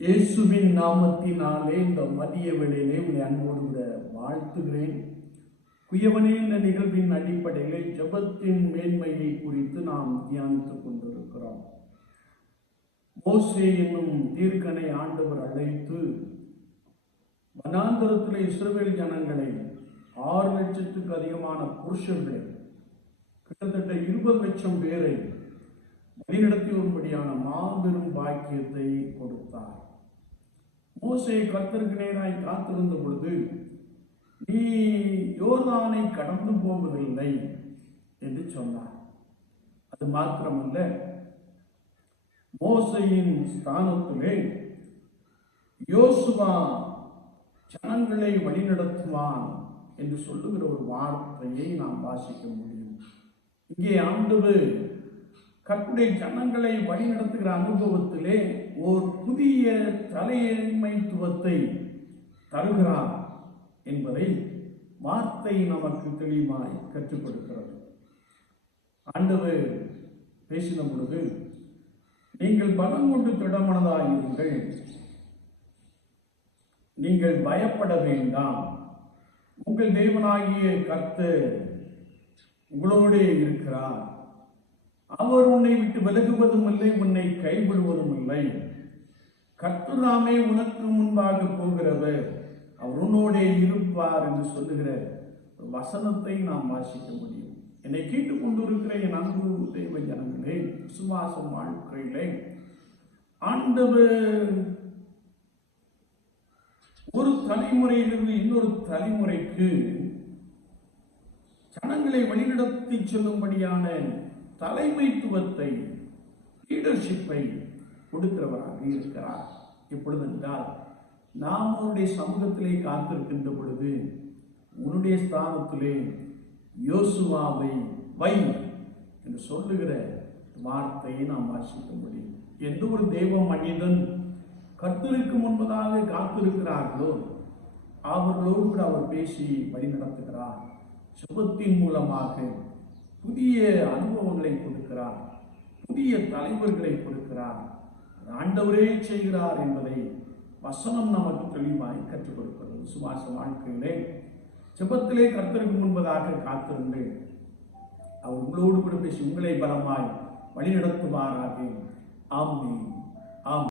இயேசுவின் நாமத்தினாலே இந்த மதிய வேளையிலே உங்களை அன்போடு கூட வாழ்த்துகிறேன். குயவனே இந்த நிகழ்வின் அடிப்படையில் ஜெபத்தின் மேன்மையை குறித்து நாம் தியானித்துக் கொண்டிருக்கிறோம். மோசே என்னும் தீர்க்கனை ஆண்டவர் அழைத்து வனாந்தரத்தில் இஸ்ரவேல் ஜனங்களை ஆறு லட்சத்துக்கு அதிகமான புருஷர்களை கிட்டத்தட்ட இருபது லட்சம் பேரை வழிநடத்தி வரும்படியான மாபெரும் பாக்கியத்தை கொடுத்தார். மோசையை கர்த்தருக்கு நேராய் காத்திருந்த பொழுது நீ யோர்தானை கடந்து போவதில்லை என்று சொன்னார். அது மாத்திரமல்ல மோசையின் ஸ்தானத்திலே யோசுவா ஜனங்களை வழிநடத்துவான் என்று சொல்லுகிற ஒரு வார்த்தையை நாம் வாசிக்க முடியும். இங்கே ஆண்டவர் கற்புடைய ஜனங்களை வழிநடத்துகிற அனுபவத்திலே ஓர் புதிய தலைமைத்துவத்தை தருகிறார் என்பதை வார்த்தை நமக்கு தெளிவாய் கற்றுக் கொடுக்கிறது ஆண்டவர் பேசின பொழுது நீங்கள் பலம் கொண்டு திடமனதாயிருங்கள். நீங்கள் பயப்பட வேண்டாம். உங்கள் தேவனாகிய கர்த்தர் உங்களோடே இருக்கிறார். அவர் உன்னை விட்டு விலகுவதும் இல்லை உன்னை கைவிடுவதும் இல்லை. கர்த்தராமே உனக்கு முன்பாக போகிறவர். அவர் உன்னோடே இருப்பார் என்று சொல்லுகிற ஒரு வசனத்தை நாம் வாசிக்க முடியும். என்னை கேட்டுக் கொண்டிருக்கிற என் அன்பு தெய்வ ஜனங்களே விசுவாசம் வாழ்க்கையிலே ஆண்டவர் ஒரு தலைமுறையிலிருந்து இன்னொரு தலைமுறைக்கு ஜனங்களை வழிநடத்தி செல்லும்படியான தலைமைத்துவத்தை லீடர்ஷிப்பை கொடுக்கிறவராக இருக்கிறார். எப்பொழுது என்றால் நாம் உன்னுடைய சமூகத்திலே காத்திருக்கின்ற பொழுது உன்னுடைய ஸ்தானத்திலே யோசுவாவை வை என்று சொல்லுகிற வார்த்தையை நாம் வாசிக்க முடியும். எந்த ஒரு தெய்வ மனிதன் கர்த்தருக்கு முன்பதாக காத்திருக்கிறார்களோ அவர்களோடு கூட அவர் பேசி வழி நடத்துகிறார். சுபத்தின் மூலமாக புதிய அனுபவங்களை கொடுக்கிறார். புதிய தலைவர்களை கொடுக்கிறார். ஆண்டவரே செய்கிறார் என்பதை வசனம் நமக்கு தெளிவாய் கற்றுக் கொடுக்கிறது. சுவாச வாழ்க்கையிலே செபத்திலே கர்த்தருக்கு முன்பதாக காத்திருங்கள் அவர் உங்களோடு கூட பேசி உங்களை பலமாய் வழிநடத்துவாராக. ஆமென்.